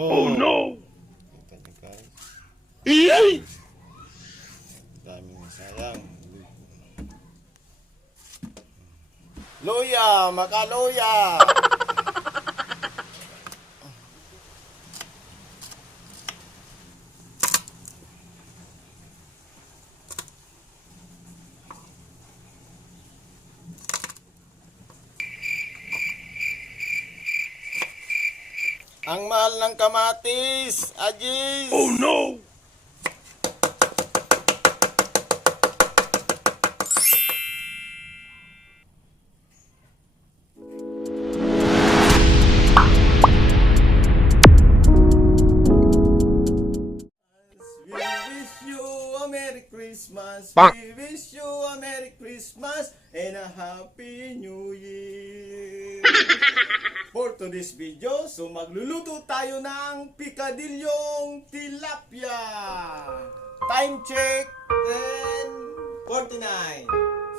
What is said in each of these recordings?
Oh no! Kita nyo guys. Iyay! Daming sayang. Luya! Makaluya! Ang mahal ng kamatis! Ajis! Oh no! We wish you a Merry Christmas. Bang. We wish you a Merry Christmas and a Happy New Year. For today's video, so magluluto tayo ng pikadilyong tilapia. Time check 10:49.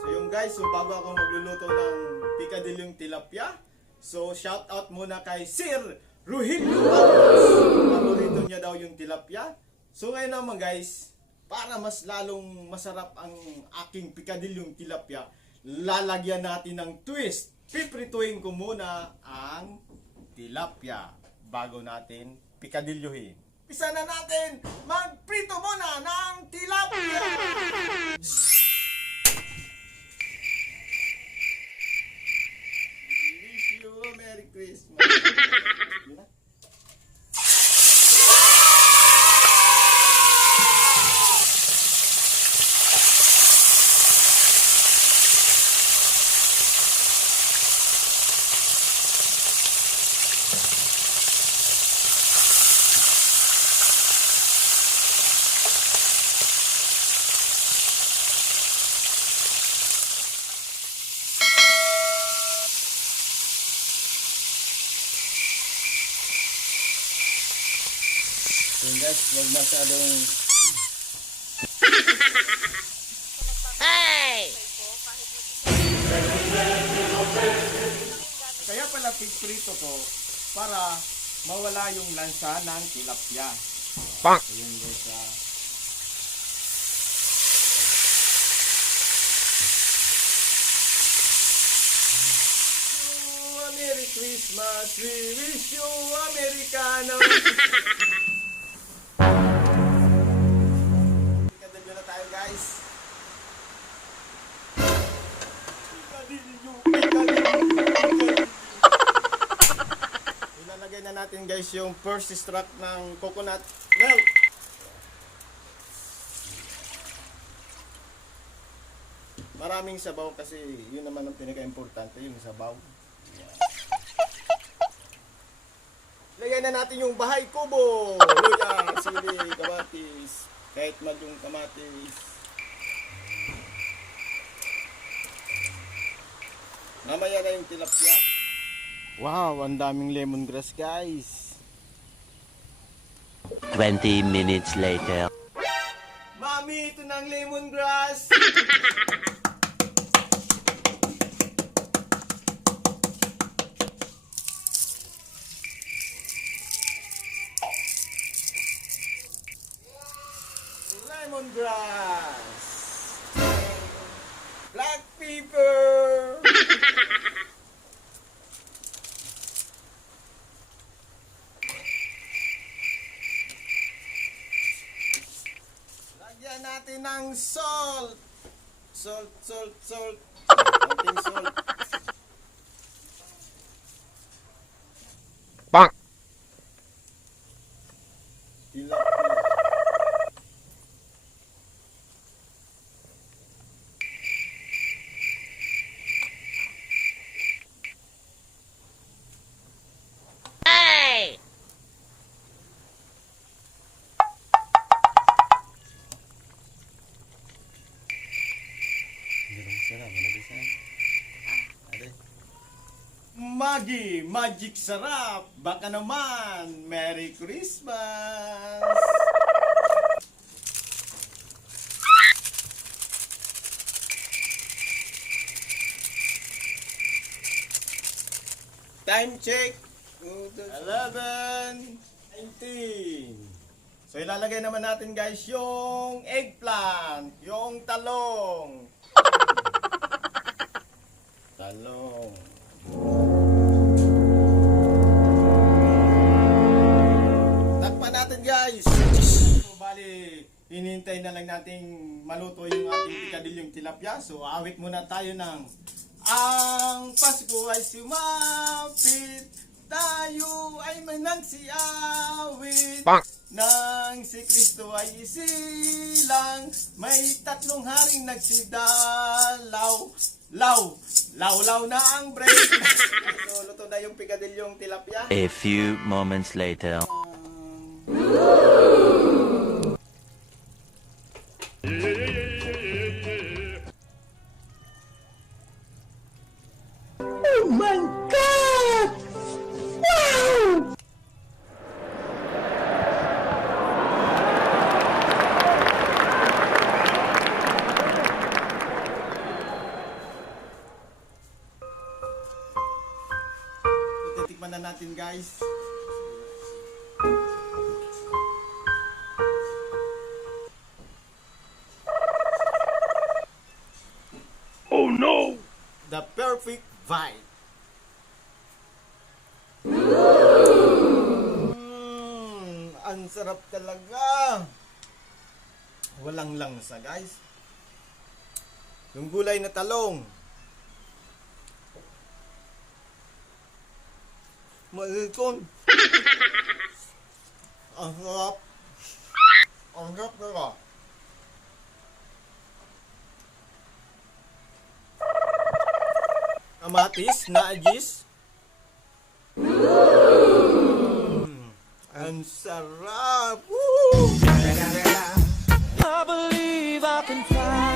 So yung guys, so bago ako magluluto ng pikadilyong tilapia, so shout out muna kay Sir Ruhilio Ramos. Paborito niya daw yung tilapia. So ngayon naman guys, para mas lalong masarap ang aking pikadilyong tilapia, lalagyan natin ng twist. Piprituhin ko muna ang tilapia bago natin pikadilyuhin. Pisa na natin, magprito muna ng tilapia! Wish you a Merry Christmas. So guys, huwag masyadong kaya pala pigprito ko para mawala yung lansa ng tilapia. Bang. Ayun guys Merry Christmas, we wish you Americano. Ikadalyo na tayo guys. Ilalagay na natin guys yung first extract ng coconut milk. Maraming sabaw kasi yun naman ang pinaka-importante, yung sabaw. Lagyan na natin yung bahay kubo. Luya, sili, kamatis. Kahit mag yung kamatis. Mamaya na yung tilapia. Wow, ang daming lemongrass guys. 20 minutes later. Mami, ito na ang lemongrass. Lemongrass. Black pepper. Lagyan natin ng salt. Salt. Konting salt. Bang. Tilapia. Magi, magic sarap. Baka naman, Merry Christmas. Time check. 11:19. So ilalagay naman natin guys yung eggplant, yung talong. Talong. Takpan natin guys. So bali, hinihintay na lang nating maluto yung ating pikadilyong tilapia. So awit muna tayo ng ang Pasko ay sumapit, tayo ay managsiawit. Nang si Kristo ay isilang, may 3 haring nagsidalaw. Law na ang break. So, luto na yung pikadilyong tilapia. A few moments later. Titikman na natin guys. Oh no! The perfect bite. Ang sarap talaga. Walang langsa guys. Yung gulay na talong. Malikon. Ang sarap. Ang sarap talaga. Kamatis na agis. Ang sarap. Woo! I believe I can fly.